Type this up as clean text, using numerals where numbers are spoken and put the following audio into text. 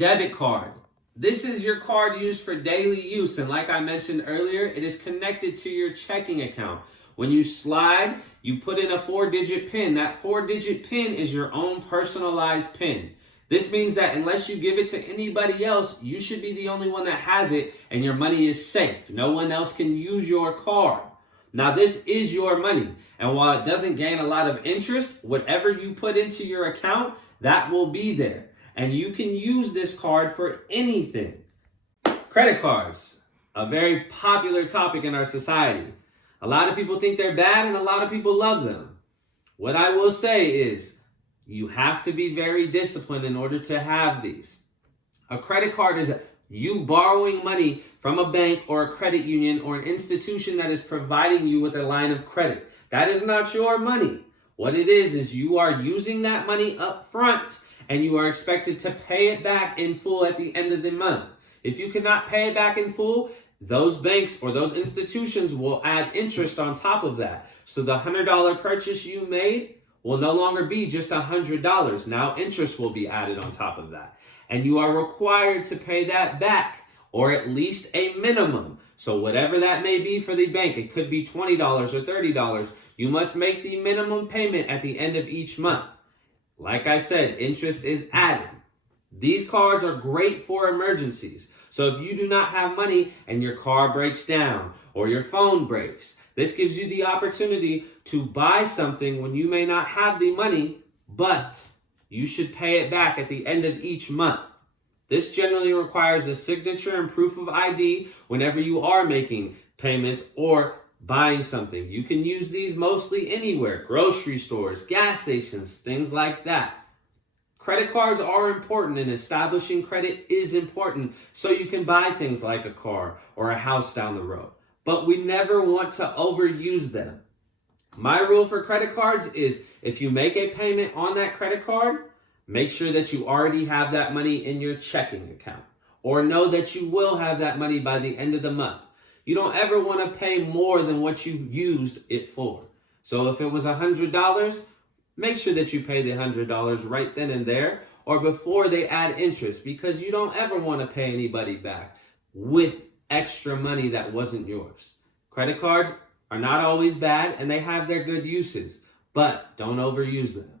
debit card. This is your card used for daily use, and like I mentioned earlier, it is connected to your checking account. When you slide, you put in a 4-digit PIN. That 4-digit PIN is your own personalized PIN. This means that unless you give it to anybody else, you should be the only one that has it, and your money is safe. No one else can use your card. Now, this is your money, and while it doesn't gain a lot of interest, whatever you put into your account, that will be there. And you can use this card for anything. Credit cards, a very popular topic in our society. A lot of people think they're bad and a lot of people love them. What I will say is you have to be very disciplined in order to have these. A credit card is you borrowing money from a bank or a credit union or an institution that is providing you with a line of credit. That is not your money. What it is you are using that money up front and you are expected to pay it back in full at the end of the month. If you cannot pay it back in full, those banks or those institutions will add interest on top of that. So the $100 purchase you made will no longer be just $100. Now interest will be added on top of that. And you are required to pay that back, or at least a minimum. So whatever that may be for the bank, it could be $20 or $30. You must make the minimum payment at the end of each month. Like I said, interest is added. These cards are great for emergencies. So if you do not have money and your car breaks down or your phone breaks, this gives you the opportunity to buy something when you may not have the money, but you should pay it back at the end of each month. This generally requires a signature and proof of ID whenever you are making payments or buying something. You can use these mostly anywhere, grocery stores, gas stations, things like that. Credit cards are important, and establishing credit is important so you can buy things like a car or a house down the road. But we never want to overuse them. My rule for credit cards is if you make a payment on that credit card, make sure that you already have that money in your checking account, or know that you will have that money by the end of the month. You don't ever want to pay more than what you used it for. So if it was $100, make sure that you pay the $100 right then and there or before they add interest, because you don't ever want to pay anybody back with extra money that wasn't yours. Credit cards are not always bad and they have their good uses, but don't overuse them.